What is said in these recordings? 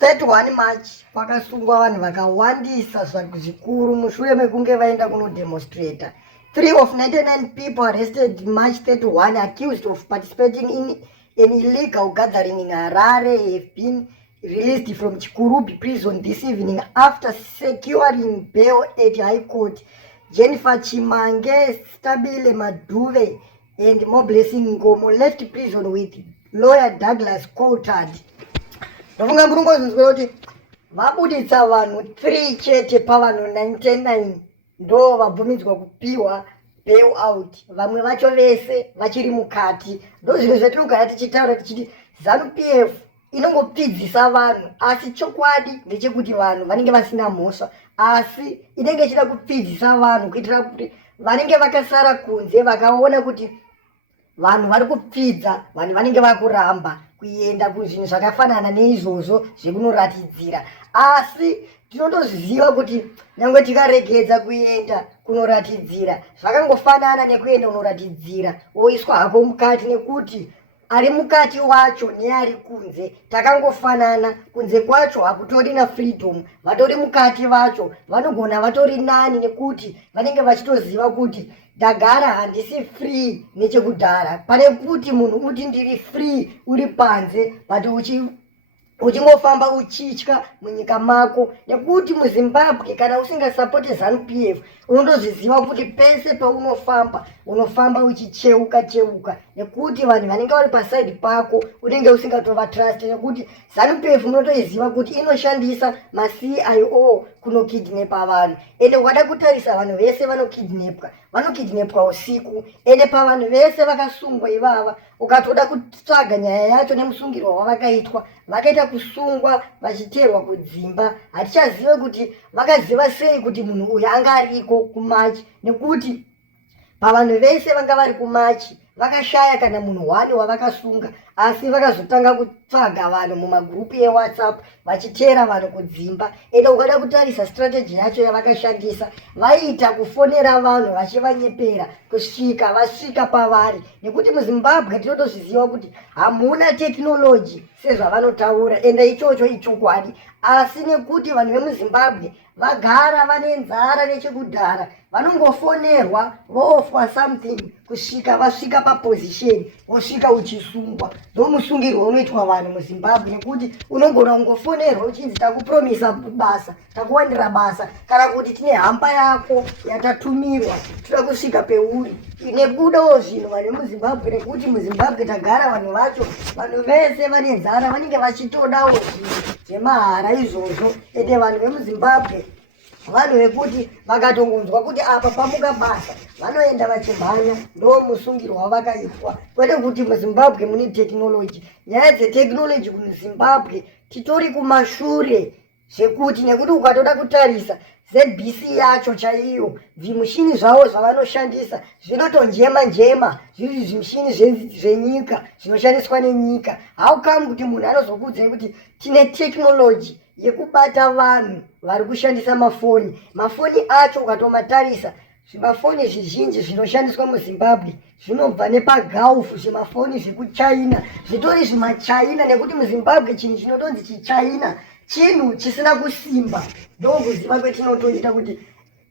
31 March kwakasungwa vanhu vakawandisa zvikuru mushure mekunge vaenda kunodemonstrata. 3 of 99 people arrested March 31 accused of participating in an illegal gathering in Harare have been released from Chikurubi prison this evening after securing bail at High Court. Jennifer Chimange, Stabile Maduve and Moblessing Ngomo left prison with lawyer Douglas Coulthard. Ndofunga murungozi kuti vabuditsa vanhu 3 chete pavanhu 99 ndo vabvumidzwa kupiwa bail out. Vamwe vacho vese vachiri mukati. Ndo zvinhu zvatinogara tichitaura tichiti ZANU-PF inongopfidzisa vanhu, asi chokwadi ndechekuti vanhu vanenge vasina mhosva, asi inenge ichida kupfidzisa vanhu kuitira kuti vanenge vakasara kunze vakaona kuti vanhu vari kupfidza, vanhu vanenge vakuramba kuenda kuzvinhu zvakafanana neizvozvo zvekunoratidzira. Asi tinondoziva kuti nyangwe tikaregedza kuenda kunoratidzira zvakangofanana nekuenda kunoratidzira oiswa hako mukati, nekuti ari mukati wacho neari kunze takangofanana. Kunze kwacho hakutori na freedom, vatori mukati vacho vanogona vatori nani, nekuti vanenge vachitoziva kuti ndagara handisi free nechekudhara, pane kuti munhu uti ndiri free uri panze but uchingofamba uchitya munyika mako. Nekuti muZimbabwe kana usingasapoti ZANU-PF unondozviziva kuti pese paunofamba unofamba uchicheuka cheuka, nekuti vanhu vanenge vari paside pako unenge usingatova trust, nekuti ZANU-PF munotoiziva kuti inoshandisa ma-CIO kunokidnepa vanhu. Ende ukada kutarisa vanhu vese vanokidnepwa usiku, ende pavanhu vese vakasungwa ivava ukatoda kutsvaga nyaya yacho nemusungirwa wavakaitwa, vakaita kusungwa vachiterwa kudzimba. Hatichazive kuti vakaziva sei kuti munhu uyu anga ariko kumachi, nekuti pavanhu vese vanga vari kumachi vakashaya kana munhu 1 wavakasunga, asi vakazotanga kutsvaga vanhu mumagurupu eWhatsApp vachitera vanhu kudzimba. Ende ukada kutarisa strategy yacho yavakashandisa, vaiita kufonera vanhu vachivanyepera kusvika vasvika pavari, nekuti muZimbabwe tinotozviziva kuti hamuna tekinoloji sezvavanotaura, ende ichocho ichokwadi. Asi nekuti vanhu vemuZimbabwe vagara vane nzara nechekudhara, vanongofonerwa voofwa something kusvika vasvika paposition vosvika uchisungwa. Ndomusungirwo unoitwa vanhu muZimbabwe, nekuti unongona kungofonerwa uchinzi takupromisa basa, takuwanira basa, kana kuti tine hamba yako yatatumirwa toda kusvika peuri. Nekudawo zvinhu vanhu vemuZimbabwe, nekuti muZimbabwe tagara vanhu vacho, vanhu vese vane nzara vanenge vachitodawo zvinhu zvemahara izvozvo. Ende vanhu vemuZimbabwe vanhu vekuti vakatongonzwa kuti apa pamuka basa vanoenda vachimhanya. Ndo musungirwa wavakaitwa, kwete kuti muZimbabwe mune tekinoloji. Nyaya dzetekinoloji kuZimbabwe titori kumashure zvekuti, nekuti ukatoda kutarisa ZBC yacho chaiyo zvimushini zvavo zvavanoshandisa zvinotonjema zviri zvimushini zvenyika zvinoshandiswa nenyika. How come kuti munhu anozokuudzai kuti tine tekinoloji yekubata vanhu vari kushandisa mafoni acho ukatomatarisa, zvimafoni zvizhinji zvinoshandiswa muZimbabwe zvinobva nepagulf, zvimafoni zvekuchina zvitori zvimachina, nekuti muZimbabwe chinhu chinotonzi chichina chinhu chisina kusimba. Ndokuziva kwetinotoita kuti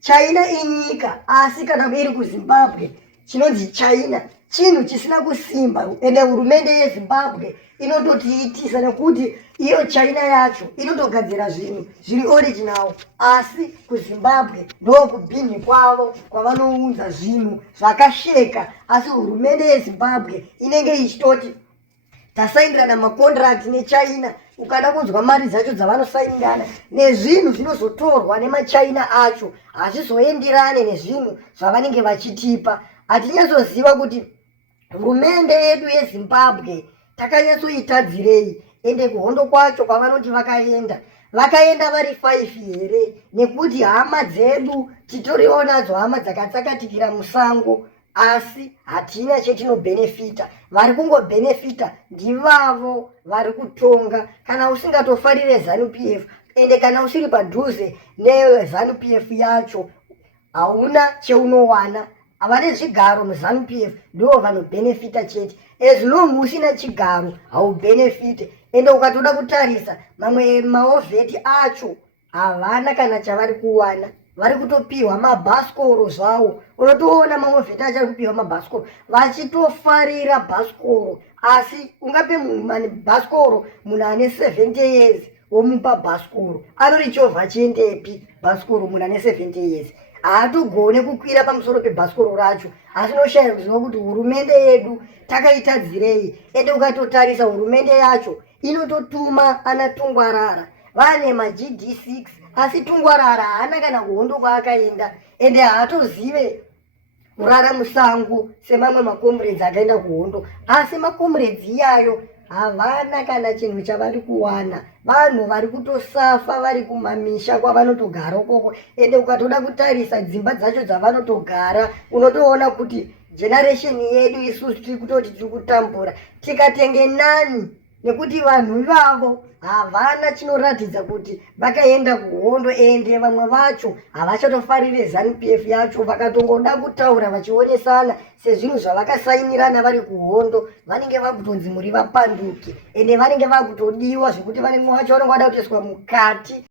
China inyika, asi kana iri kuZimbabwe chinonzi China chinhu chisina kusimba. Ende hurumende yeZimbabwe inototiitisa, nekuti iyo China yacho inotogadzira zvinhu zviri original, asi kuZimbabwe ndokubhinhi kwavo kwavanounza zvinhu zvakasheka. Asi hurumende yeZimbabwe inenge ichitoti tasaindirana makondirati neChina, ukada kunzwa mari dzacho dzavanosaindirana nezvinhu zvinozotorwa nemachina acho hazvizoendirane nezvinhu zvavanenge vachitipa. Hatinyatsoziva kuti hurumende yedu yeZimbabwe takanyatsoitadzirei. Ende kuhondo kwacho kwavanoti vakaenda vari 5 here, nekuti hama dzedu titoriwo nadzo hama dzakatsakatikira musango, asi hatina chetinobhenefita. Vari kungobhenefita ndivavo vari kutonga. Kana usingatofarire ZANU-PF, ende kana usiri padhuze neZANU-PF yacho, hauna cheunowana. Vane zvigaro muZANU-PF ndivo vanobhenefita chete. As long usina chigaro haubhenefite. ende ukatoda kutarisa mamwe maovheti acho havana kana chavari kuwana, vari kutopiwa mabhasikoro zvavo. Unotoona maovheti achari kupiwa mabhasikoro vachitofarira bhasikoro, asi ungape munhu bhasikoro munhu ane 70 years womupa bhasikoro, anorichova achiendepi bhasikoro munhu ane 70 years? Haatogone kukwira pamusoro pebhasikoro racho. Asi unoshaya kuziva kuti hurumende yedu takaitadzirei. Ende ukatotarisa hurumende yacho inototuma ana Tungwarara vane maGD6, asi Tungwarara haana kana kuhondo kwaakaenda, ende haatozive kurara musango semamwe makomredzi akaenda kuhondo. Asi makomredzi iyayo havana kana chinhu chavari kuwana, vanhu vari kutosafa vari kumamisha kwavanotogara ukoko. Ende ukatoda kutarisa dzimba dzacho dzavanotogara, unotoona kuti generation yedu isusu tiri kutoti tiri kutambura tikatenge nani, nekuti vanhu ivavo havana chinoratidza kuti vakaenda kuhondo. Ende vamwe vacho havachatofarire ZANU-PF yacho, vakatongoda kutaura vachionesana sezvinhu zvavakasainirana vari kuhondo, vanenge vakutonzi muri vapanduki, ende vanenge vakutodiwa zvekuti vanemwe vacho vanenge vada kutoiswa mukati.